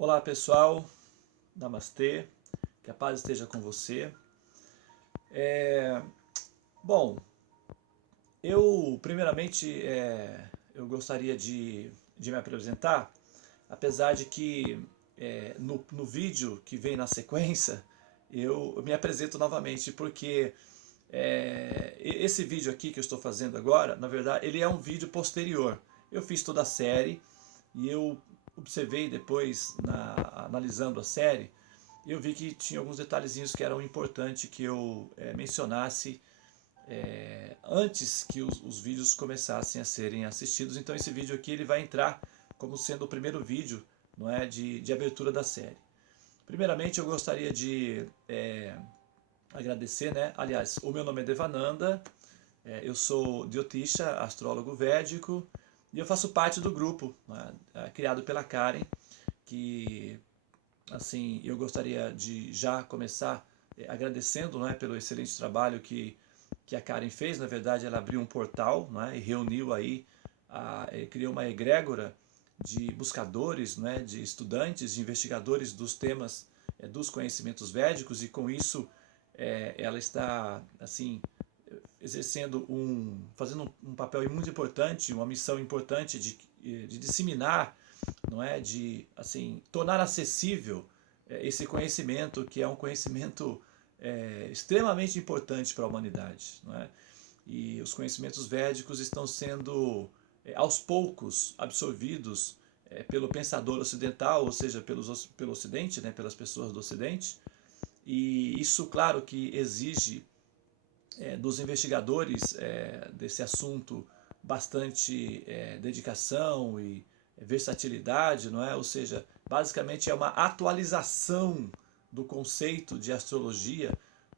Olá pessoal, Namastê, que a paz esteja com você. Bom, eu primeiramente eu gostaria de me apresentar, apesar de que no vídeo que vem na sequência eu me apresento novamente, porque esse vídeo aqui que eu estou fazendo agora, na verdade, ele é um vídeo posterior. Eu fiz toda a série e eu observei depois, analisando a série, eu vi que tinha alguns detalhezinhos que eram importantes que eu mencionasse antes que os vídeos começassem a serem assistidos. Então esse vídeo aqui ele vai entrar como sendo o primeiro vídeo, não é, de abertura da série. Primeiramente eu gostaria de agradecer, né? Aliás, o meu nome é Devananda, eu sou Jyotisha, astrólogo védico, e eu faço parte do grupo, né, criado pela Karen, que assim eu gostaria de já começar agradecendo, né, pelo excelente trabalho que a Karen fez. Na verdade, ela abriu um portal, né, e reuniu aí, criou uma egrégora de buscadores, né, de estudantes, de investigadores dos temas dos conhecimentos védicos, e com isso ela está assim exercendo fazendo um papel muito importante, uma missão importante de disseminar, não é, de assim tornar acessível esse conhecimento, que é um conhecimento extremamente importante para a humanidade, não é? E os conhecimentos védicos estão sendo aos poucos absorvidos pelo pensador ocidental, ou seja, pelo Ocidente, né, pelas pessoas do Ocidente. E isso, claro, que exige dos investigadores desse assunto bastante dedicação e versatilidade, não é? Ou seja, basicamente é uma atualização do conceito de astrologia,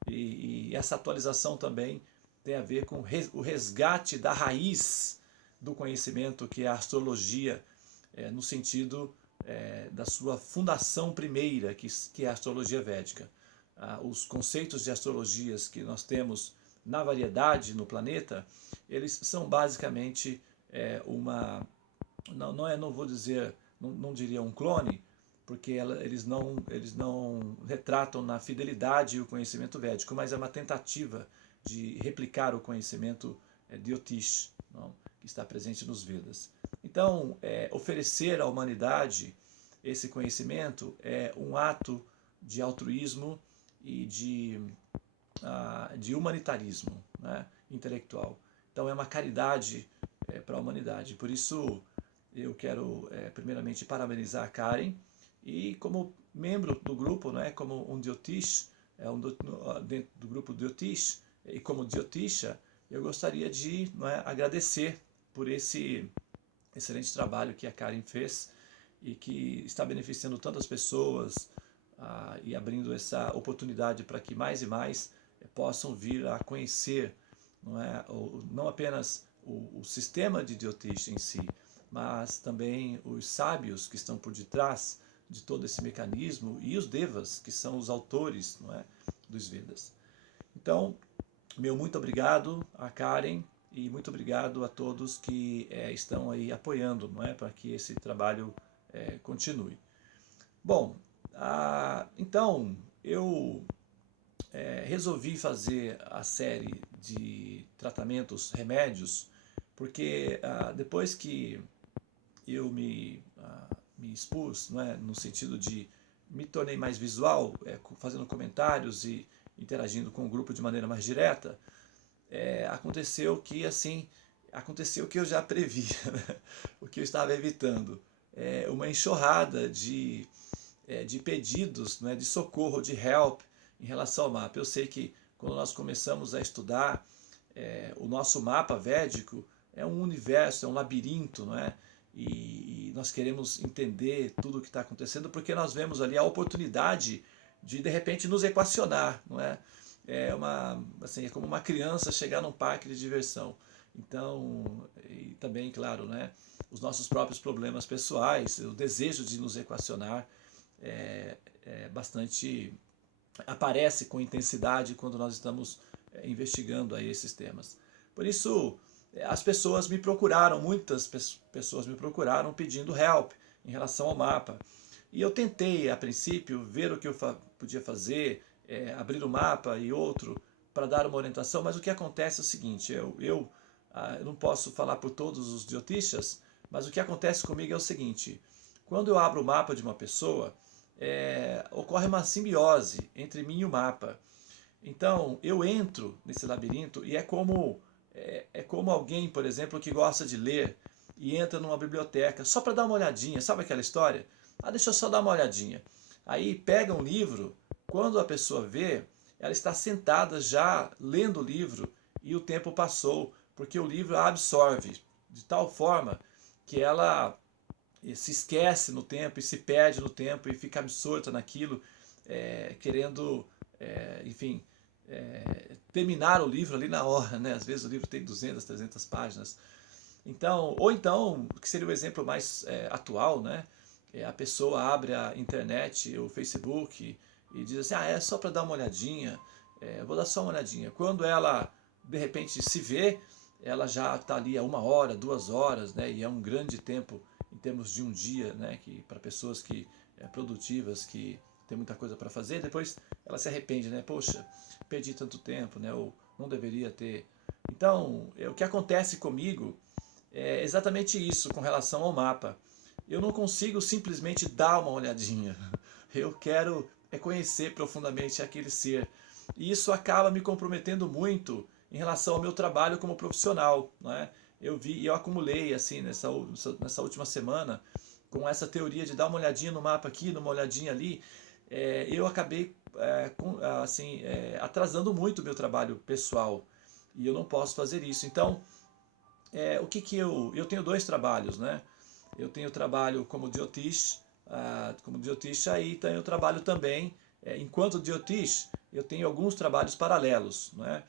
e essa atualização também tem a ver com o resgate da raiz do conhecimento, que é a astrologia, no sentido da sua fundação primeira, que é a astrologia védica. Os conceitos de astrologias que nós temos na variedade no planeta, eles são basicamente não vou dizer, não diria um clone, porque eles não retratam na fidelidade o conhecimento védico, mas é uma tentativa de replicar o conhecimento de Jyotish, não, que está presente nos Vedas. Então, oferecer à humanidade esse conhecimento é um ato de altruísmo e de humanitarismo, né, intelectual. Então é uma caridade para a humanidade. Por isso eu quero primeiramente parabenizar a Karen, e como membro do grupo, né, como um Jyotish, dentro do grupo Jyotish, e como Jyotisha, eu gostaria de, não é, agradecer por esse excelente trabalho que a Karen fez e que está beneficiando tantas pessoas, e abrindo essa oportunidade para que mais e mais possam vir a conhecer, não apenas o sistema de Jyotish em si, mas também os sábios que estão por detrás de todo esse mecanismo, e os devas, que são os autores, não é, dos Vedas. Então, meu muito obrigado a Karen, e muito obrigado a todos que estão aí apoiando, não é, para que esse trabalho continue. Bom, então eu resolvi fazer a série de tratamentos, remédios, porque depois que eu me expus, não é, no sentido de me tornei mais visual, fazendo comentários e interagindo com o grupo de maneira mais direta, aconteceu que eu já previa, né? O que eu estava evitando, uma enxurrada de pedidos, né, de socorro, de help em relação ao mapa. Eu sei que quando nós começamos a estudar o nosso mapa védico, é um universo, é um labirinto, não é? E nós queremos entender tudo o que está acontecendo, porque nós vemos ali a oportunidade de repente nos equacionar, não é? É como uma criança chegar num parque de diversão. Então, e também, claro, né, os nossos próprios problemas pessoais, o desejo de nos equacionar bastante aparece com intensidade quando nós estamos investigando aí esses temas. Por isso, as pessoas me procuraram, muitas pessoas me procuraram pedindo help em relação ao mapa. E eu tentei, a princípio, ver o que eu podia fazer, abrir o mapa e outro, para dar uma orientação, mas o que acontece é o seguinte, eu não posso falar por todos os diotistas, mas o que acontece comigo é o seguinte, quando eu abro o mapa de uma pessoa, ocorre uma simbiose entre mim e o mapa. Então, eu entro nesse labirinto e é como alguém, por exemplo, que gosta de ler e entra numa biblioteca só para dar uma olhadinha, sabe aquela história? Ah, deixa eu só dar uma olhadinha. Aí pega um livro, quando a pessoa vê, ela está sentada já lendo o livro e o tempo passou, porque o livro a absorve de tal forma que ela se esquece no tempo e se perde no tempo e fica absorta naquilo, querendo, enfim, terminar o livro ali na hora, né? Às vezes o livro tem 200, 300 páginas. Então, ou então, que seria o exemplo mais atual, né? A pessoa abre a internet, o Facebook e diz assim, é só para dar uma olhadinha, eu vou dar só uma olhadinha. Quando ela, de repente, se vê, ela já está ali há 1 hora, 2 horas, né? E é um grande tempo em termos de um dia, né? Que para pessoas que produtivas, que tem muita coisa para fazer, depois ela se arrepende, né? Poxa, perdi tanto tempo, né? Ou não deveria ter. Então, o que acontece comigo é exatamente isso com relação ao mapa. Eu não consigo simplesmente dar uma olhadinha. Eu quero conhecer profundamente aquele ser. E isso acaba me comprometendo muito em relação ao meu trabalho como profissional, né? Eu acumulei assim nessa última semana com essa teoria de dar uma olhadinha no mapa aqui, uma olhadinha ali, eu acabei assim, atrasando muito o meu trabalho pessoal e eu não posso fazer isso. Então, o que eu tenho 2 trabalhos, né? Eu tenho trabalho como diotista e tenho trabalho também, enquanto diotish, eu tenho alguns trabalhos paralelos, né?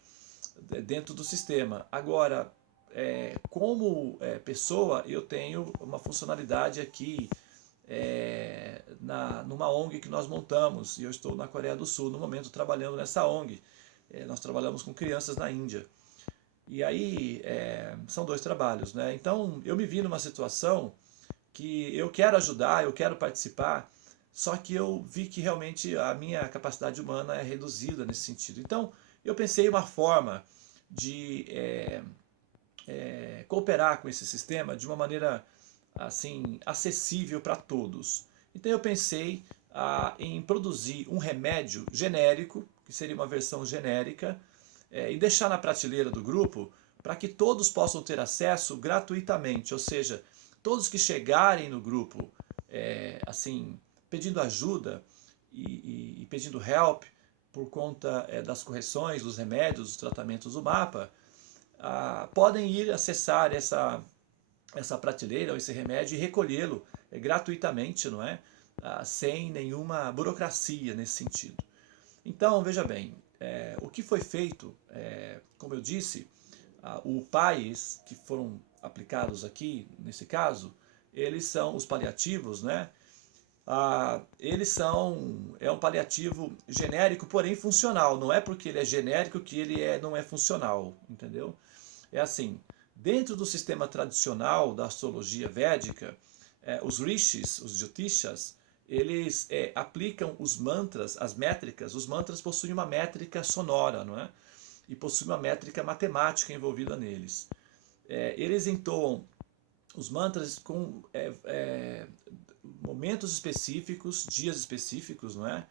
Dentro do sistema. Agora, como pessoa, eu tenho uma funcionalidade aqui numa ONG que nós montamos, e eu estou na Coreia do Sul no momento trabalhando nessa ONG. Nós trabalhamos com crianças na Índia. E aí são 2 trabalhos, né? Então eu me vi numa situação que eu quero ajudar, eu quero participar, só que eu vi que realmente a minha capacidade humana é reduzida nesse sentido. Então eu pensei uma forma de cooperar com esse sistema de uma maneira assim acessível para todos. Então eu pensei em produzir um remédio genérico, que seria uma versão genérica, e deixar na prateleira do grupo para que todos possam ter acesso gratuitamente, ou seja, todos que chegarem no grupo assim pedindo ajuda e pedindo help por conta das correções, dos remédios, dos tratamentos do mapa, podem ir acessar essa prateleira ou esse remédio e recolhê-lo gratuitamente, não é? Sem nenhuma burocracia nesse sentido. Então, veja bem, o que foi feito, como eu disse, os PAIs que foram aplicados aqui, nesse caso, eles são os paliativos, né? Eles são, um paliativo genérico, porém funcional. Não é porque ele é genérico que ele não é funcional, entendeu? É assim, dentro do sistema tradicional da astrologia védica, os rishis, os jyotishas, eles aplicam os mantras, as métricas. Os mantras possuem uma métrica sonora, não é? E possuem uma métrica matemática envolvida neles. Eles entoam os mantras com momentos específicos, dias específicos, não é?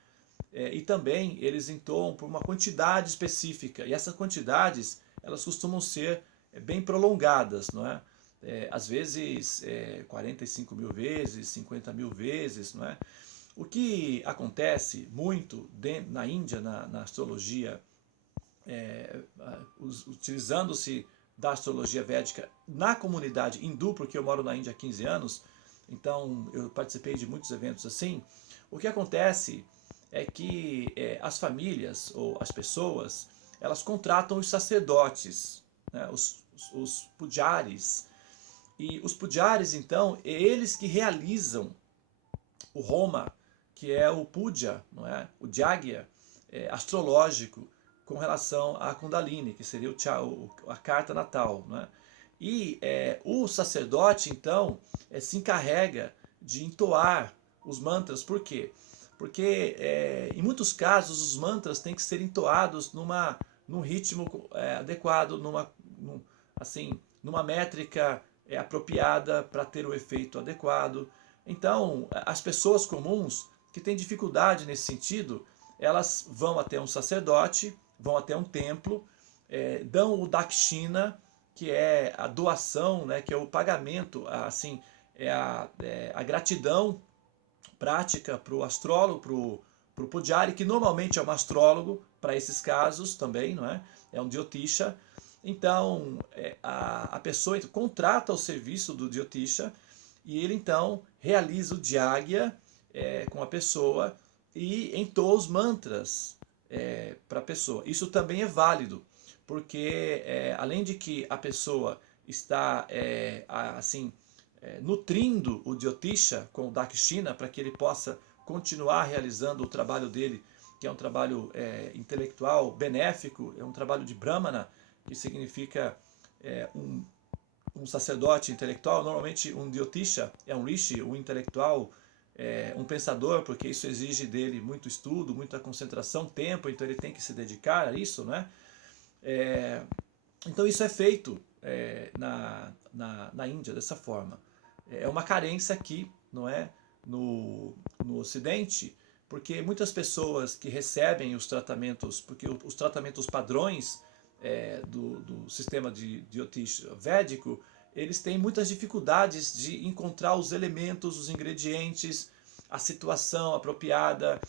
E também eles entoam por uma quantidade específica. E essas quantidades, elas costumam ser bem prolongadas, não é? Às vezes 45 mil vezes, 50 mil vezes, não é? O que acontece muito na Índia, na astrologia, utilizando-se da astrologia védica na comunidade hindu, porque eu moro na Índia há 15 anos, então eu participei de muitos eventos assim. O que acontece é que as famílias ou as pessoas, elas contratam os sacerdotes, né, os pujaris. E os pujaris, então, eles que realizam o Homa, que é o puja, não é? O Jagya astrológico com relação à Kundalini, que seria a carta natal, não é? E o sacerdote, então, se encarrega de entoar os mantras. Por quê? Porque em muitos casos os mantras têm que ser entoados num ritmo adequado, assim, numa métrica apropriada para ter o efeito adequado. Então, as pessoas comuns que têm dificuldade nesse sentido, elas vão até um sacerdote, vão até um templo, dão o dakshina, que é a doação, né, que é o pagamento, assim, a gratidão prática para o astrólogo, para o pujari, que normalmente é um astrólogo para esses casos também, não é? É um Jyotisha. Então, a pessoa contrata o serviço do Jyotisha e ele então realiza o Jagya com a pessoa e entoa os mantras para a pessoa. Isso também é válido, porque além de que a pessoa está assim nutrindo o Jyotisha com o Dakshina para que ele possa continuar realizando o trabalho dele, que é um trabalho intelectual, benéfico, é um trabalho de Brahmana, que significa um sacerdote intelectual. Normalmente um Jyotisha é um rishi, um intelectual, um pensador, porque isso exige dele muito estudo, muita concentração, tempo, então ele tem que se dedicar a isso, né? Então isso é feito na Índia dessa forma. É uma carência aqui, não é? No Ocidente, porque muitas pessoas que recebem os tratamentos, porque os tratamentos padrões do sistema de Jyotish védico, eles têm muitas dificuldades de encontrar os elementos, os ingredientes, a situação apropriada.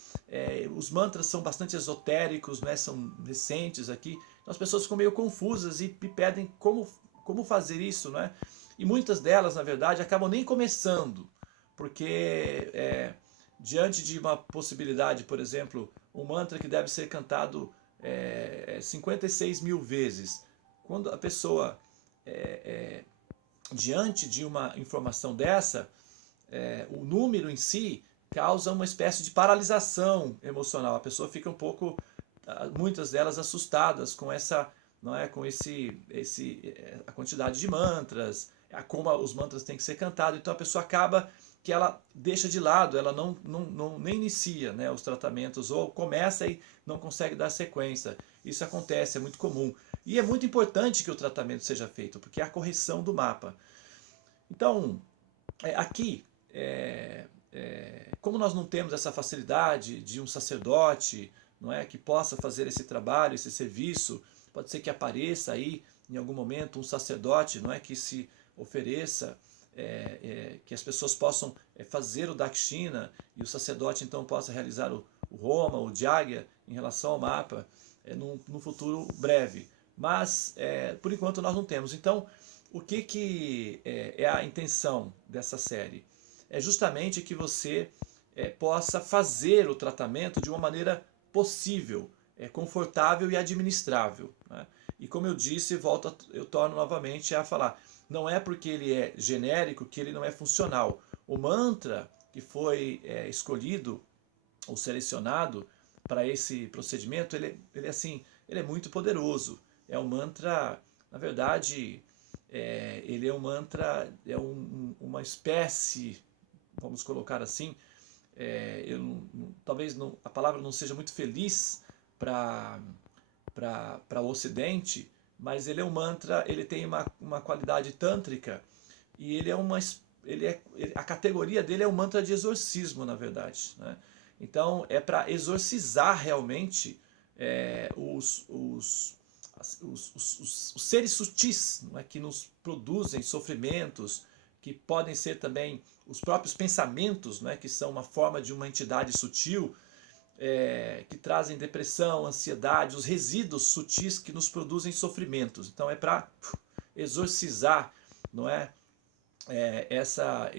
Os mantras são bastante esotéricos, né? São recentes aqui. Então as pessoas ficam meio confusas e pedem como fazer isso, né? E muitas delas, na verdade, acabam nem começando, porque diante de uma possibilidade, por exemplo, um mantra que deve ser cantado 56 mil vezes, quando a pessoa, diante de uma informação dessa, o número em si causa uma espécie de paralisação emocional. A pessoa fica um pouco, muitas delas, assustadas com essa, não é, com a quantidade de mantras, como os mantras têm que ser cantados. Então a pessoa acaba que ela deixa de lado, ela nem inicia, né, os tratamentos, ou começa e não consegue dar sequência. Isso acontece, é muito comum. E é muito importante que o tratamento seja feito, porque é a correção do mapa. Então, aqui, como nós não temos essa facilidade de um sacerdote, não é, que possa fazer esse trabalho, esse serviço, pode ser que apareça aí em algum momento um sacerdote, não é, que se ofereça, que as pessoas possam fazer o Dakshina e o sacerdote então possa realizar o Homa, o Jagya em relação ao mapa no futuro breve. Mas, por enquanto, nós não temos. Então, o que é a intenção dessa série? É justamente que você possa fazer o tratamento de uma maneira possível, confortável e administrável, né? E como eu disse, eu torno novamente a falar, não é porque ele é genérico que ele não é funcional. O mantra que foi escolhido ou selecionado para esse procedimento, ele é muito poderoso. É um mantra, na verdade, ele é um mantra, uma espécie, vamos colocar assim, talvez a palavra não seja muito feliz para o Ocidente, mas ele é um mantra, ele tem uma qualidade tântrica e a categoria dele é um mantra de exorcismo, na verdade, né? Então é para exorcizar realmente os seres sutis, não é, que nos produzem sofrimentos, que podem ser também os próprios pensamentos, não é, que são uma forma de uma entidade sutil, que trazem depressão, ansiedade, os resíduos sutis que nos produzem sofrimentos. Então é para exorcizar, não é, essa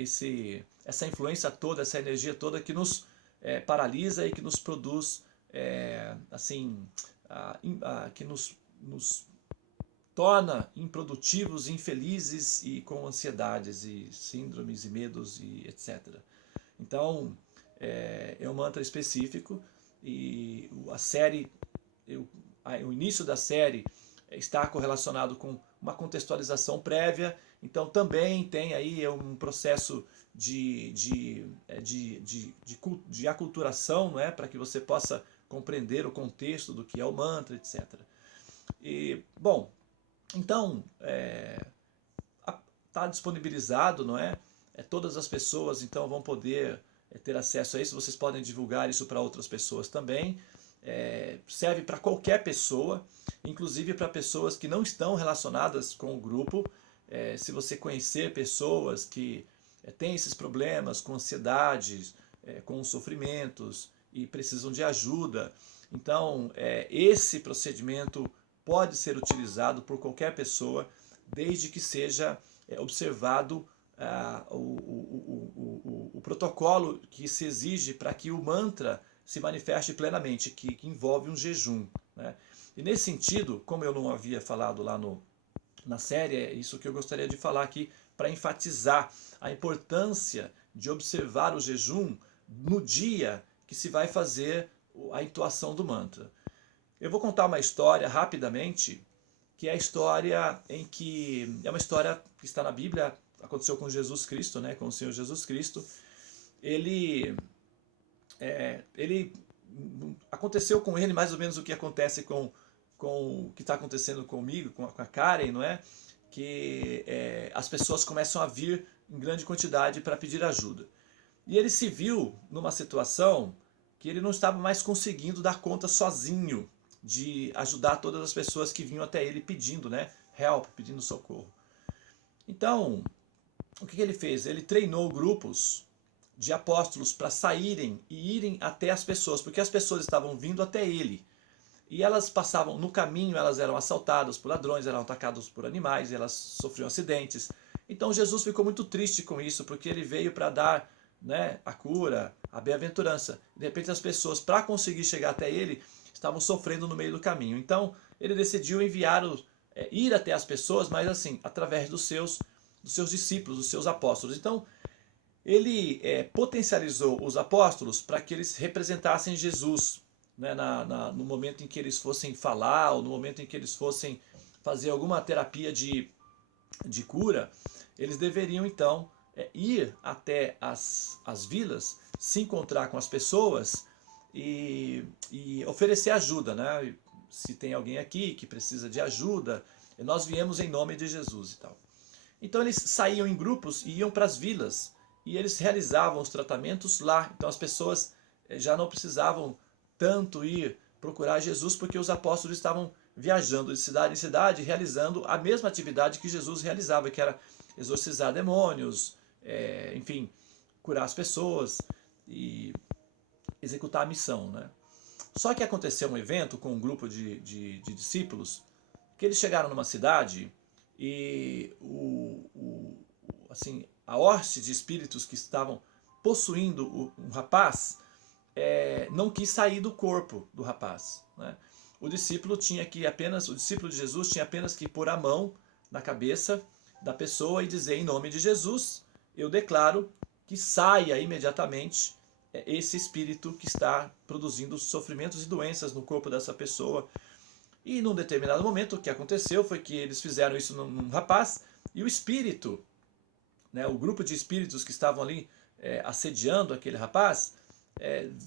influência toda, essa energia toda que nos paralisa e que nos produz que nos torna improdutivos, infelizes e com ansiedades e síndromes e medos e etc. Então, é um mantra específico e a série, o início da série está correlacionado com uma contextualização prévia, então também tem aí um processo de aculturação, não é? Para que você possa compreender o contexto do que é o mantra, etc. E, bom, então, está disponibilizado, não é? Todas as pessoas então vão poder ter acesso a isso, vocês podem divulgar isso para outras pessoas também. Serve para qualquer pessoa, inclusive para pessoas que não estão relacionadas com o grupo. Se você conhecer pessoas que têm esses problemas com ansiedades, com sofrimentos e precisam de ajuda, então esse procedimento pode ser utilizado por qualquer pessoa, desde que seja observado o protocolo que se exige para que o mantra se manifeste plenamente, que envolve um jejum, né? E nesse sentido, como eu não havia falado lá na série, é isso que eu gostaria de falar aqui para enfatizar a importância de observar o jejum no dia que se vai fazer a entoação do mantra. Eu vou contar uma história rapidamente, que é a história em que é uma história que está na Bíblia, aconteceu com Jesus Cristo, né, com o Senhor Jesus Cristo. Ele aconteceu com ele mais ou menos o que acontece com o que está acontecendo comigo, com a Karen, não é? Que as pessoas começam a vir em grande quantidade para pedir ajuda. E ele se viu numa situação que ele não estava mais conseguindo dar conta sozinho de ajudar todas as pessoas que vinham até ele pedindo, né, help, pedindo socorro. Então, o que ele fez? Ele treinou grupos de apóstolos para saírem e irem até as pessoas, porque as pessoas estavam vindo até ele. E elas passavam no caminho, elas eram assaltadas por ladrões, eram atacadas por animais, elas sofriam acidentes. Então Jesus ficou muito triste com isso, porque ele veio para dar, né, a cura, a bem-aventurança. De repente as pessoas, para conseguir chegar até ele, estavam sofrendo no meio do caminho. Então ele decidiu ir até as pessoas, mas assim, através dos seus discípulos, dos seus apóstolos. Então ele potencializou os apóstolos para que eles representassem Jesus, né, no momento em que eles fossem falar, ou no momento em que eles fossem fazer alguma terapia de cura. Eles deveriam então ir até as vilas, se encontrar com as pessoas e oferecer ajuda, né? Se tem alguém aqui que precisa de ajuda, nós viemos em nome de Jesus e tal. Então eles saíam em grupos e iam para as vilas e eles realizavam os tratamentos lá. Então as pessoas já não precisavam tanto ir procurar Jesus, porque os apóstolos estavam viajando de cidade em cidade, realizando a mesma atividade que Jesus realizava, que era exorcizar demônios, enfim, curar as pessoas e executar a missão, né? Só que aconteceu um evento com um grupo de discípulos, que eles chegaram numa cidade e assim, a hoste de espíritos que estavam possuindo um rapaz não quis sair do corpo do rapaz, né? O discípulo de Jesus tinha apenas que pôr a mão na cabeça da pessoa e dizer: em nome de Jesus, eu declaro que saia imediatamente esse espírito que está produzindo sofrimentos e doenças no corpo dessa pessoa. E num determinado momento o que aconteceu foi que eles fizeram isso num rapaz, e o espírito, né, o grupo de espíritos que estavam ali assediando aquele rapaz,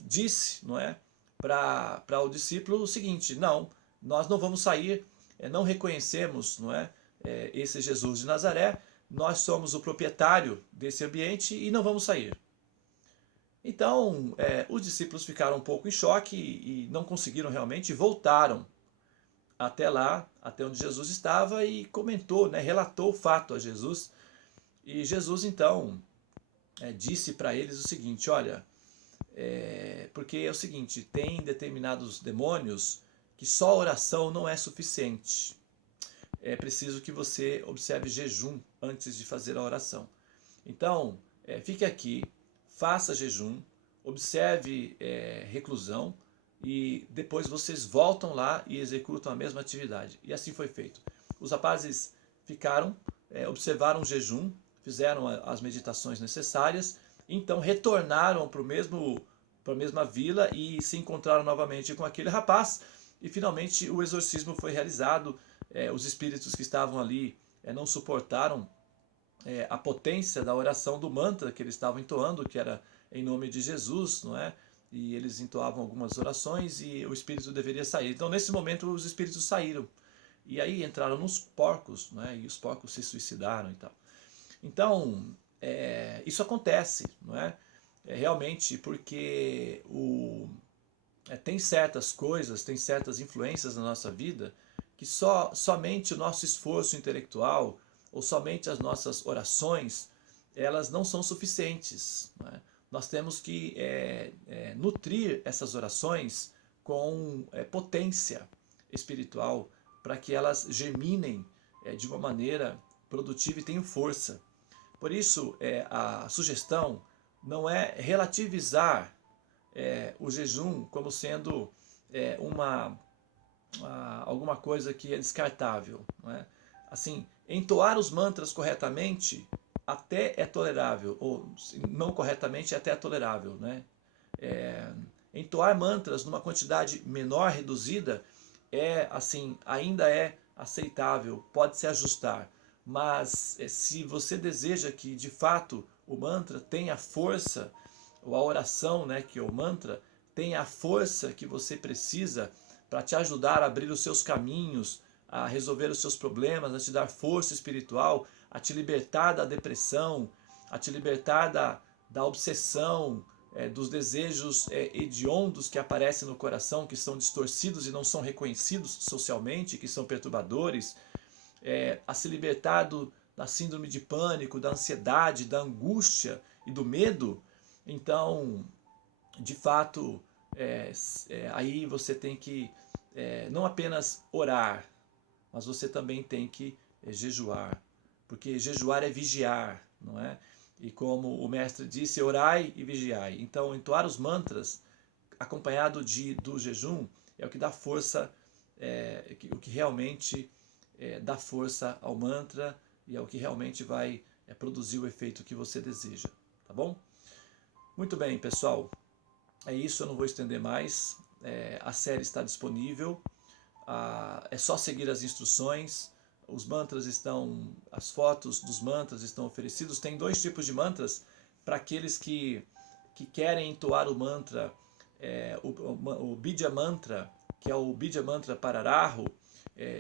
disse, não é, para o discípulo o seguinte: não, nós não vamos sair, não reconhecemos, não é, esse Jesus de Nazaré, nós somos o proprietário desse ambiente e não vamos sair. Então os discípulos ficaram um pouco em choque e não conseguiram realmente, e voltaram até lá, até onde Jesus estava, e comentou, né, relatou o fato a Jesus. E Jesus então disse para eles o seguinte: olha, porque é o seguinte, tem determinados demônios que só oração não é suficiente. É preciso que você observe jejum antes de fazer a oração. Então, fique aqui, faça jejum, observe reclusão, e depois vocês voltam lá e executam a mesma atividade. E assim foi feito. Os rapazes ficaram, observaram o jejum, fizeram as meditações necessárias, então retornaram para a mesma vila e se encontraram novamente com aquele rapaz, e finalmente o exorcismo foi realizado, os espíritos que estavam ali não suportaram a potência da oração do mantra que eles estavam entoando, que era em nome de Jesus, não é? E eles entoavam algumas orações e o espírito deveria sair. Então, nesse momento, os espíritos saíram. E aí entraram nos porcos, não é? E os porcos se suicidaram e tal. Então, isso acontece, não é? Realmente porque tem certas coisas, tem certas influências na nossa vida que somente o nosso esforço intelectual ou somente as nossas orações, elas não são suficientes. Não é? Nós temos que nutrir essas orações com potência espiritual para que elas germinem de uma maneira produtiva e tenham força. Por isso, a sugestão não é relativizar o jejum como sendo alguma coisa que é descartável. Não é? Assim, entoar os mantras corretamente até é tolerável, ou não corretamente até é tolerável. Né? Entoar mantras numa quantidade menor, reduzida, ainda é aceitável, pode se ajustar. Mas se você deseja que de fato o mantra tenha força, ou a oração, né, que é o mantra, tenha a força que você precisa para te ajudar a abrir os seus caminhos, a resolver os seus problemas, a te dar força espiritual, a te libertar da depressão, a te libertar da obsessão, dos desejos hediondos que aparecem no coração, que são distorcidos e não são reconhecidos socialmente, que são perturbadores, a se libertar da síndrome de pânico, da ansiedade, da angústia e do medo. Então, de fato, aí você tem que não apenas orar, mas você também tem que jejuar, porque jejuar é vigiar, não é? E como o mestre disse, orai e vigiai. Então, entoar os mantras acompanhado do jejum é o que dá força, o que realmente dá força ao mantra e é o que realmente vai produzir o efeito que você deseja, tá bom? Muito bem, pessoal. É isso, eu não vou estender mais. A série está disponível. É só seguir as instruções. Os mantras estão, as fotos dos mantras estão oferecidos. Tem dois tipos de mantras para aqueles que querem entoar o mantra, o Bidya Mantra, que é o Bidya Mantra Pararaho,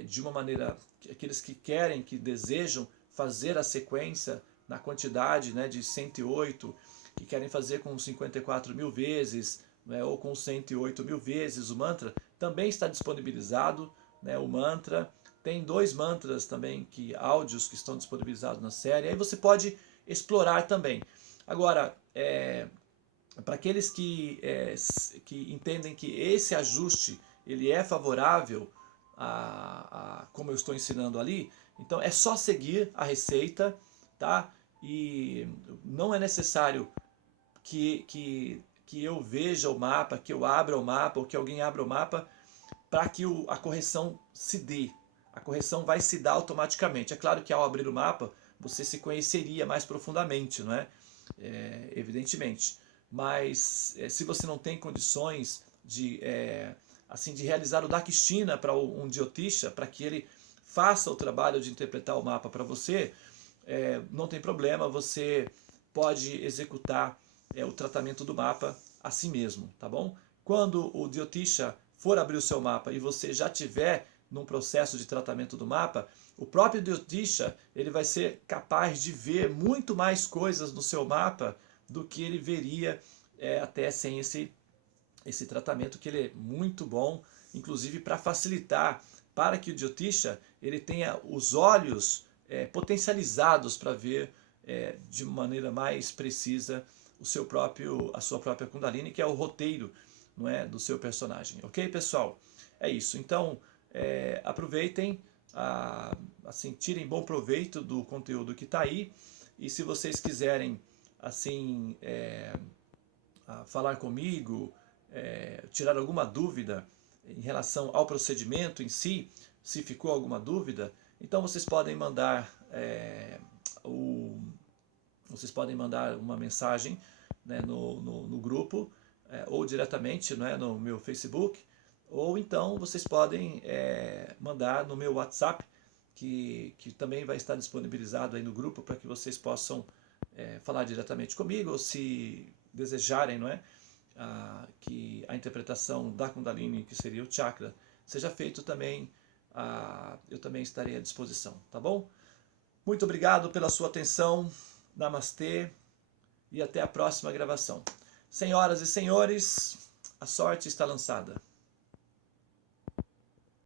de uma maneira, aqueles que querem, que desejam fazer a sequência na quantidade, né, de 108, que querem fazer com 54 mil vezes, né, ou com 108 mil vezes o mantra, também está disponibilizado, né, o mantra. Tem dois mantras também, áudios que estão disponibilizados na série, aí você pode explorar também. Agora, para aqueles que entendem que esse ajuste ele é favorável como eu estou ensinando ali, então é só seguir a receita, tá? E não é necessário que eu veja o mapa, que eu abra o mapa, ou que alguém abra o mapa, para que a correção se dê. A correção vai se dar automaticamente. É claro que ao abrir o mapa, você se conheceria mais profundamente, não é? Evidentemente. Mas se você não tem condições de realizar o Dakshina para um Jyotisha, para que ele faça o trabalho de interpretar o mapa para você, não tem problema, você pode executar o tratamento do mapa a si mesmo, tá bom? Quando o Jyotisha for abrir o seu mapa e você já tiver num processo de tratamento do mapa, o próprio Jyotisha ele vai ser capaz de ver muito mais coisas no seu mapa do que ele veria até sem esse tratamento, que ele é muito bom, inclusive para facilitar, para que o Jyotisha ele tenha os olhos potencializados para ver de maneira mais precisa a sua própria Kundalini, que é o roteiro, não é, do seu personagem. Ok, pessoal? É isso. Então, aproveitem, tirem bom proveito do conteúdo que está aí. E se vocês quiserem, falar comigo, tirar alguma dúvida em relação ao procedimento em si, se ficou alguma dúvida, então vocês podem mandar uma mensagem, né, no grupo, ou diretamente, né, no meu Facebook, ou então vocês podem mandar no meu WhatsApp, que também vai estar disponibilizado aí no grupo para que vocês possam falar diretamente comigo, ou se desejarem, não é? Que a interpretação da Kundalini, que seria o chakra, seja feito também, eu também estarei à disposição, tá bom? Muito obrigado pela sua atenção, namastê e até a próxima gravação. Senhoras e senhores, a sorte está lançada.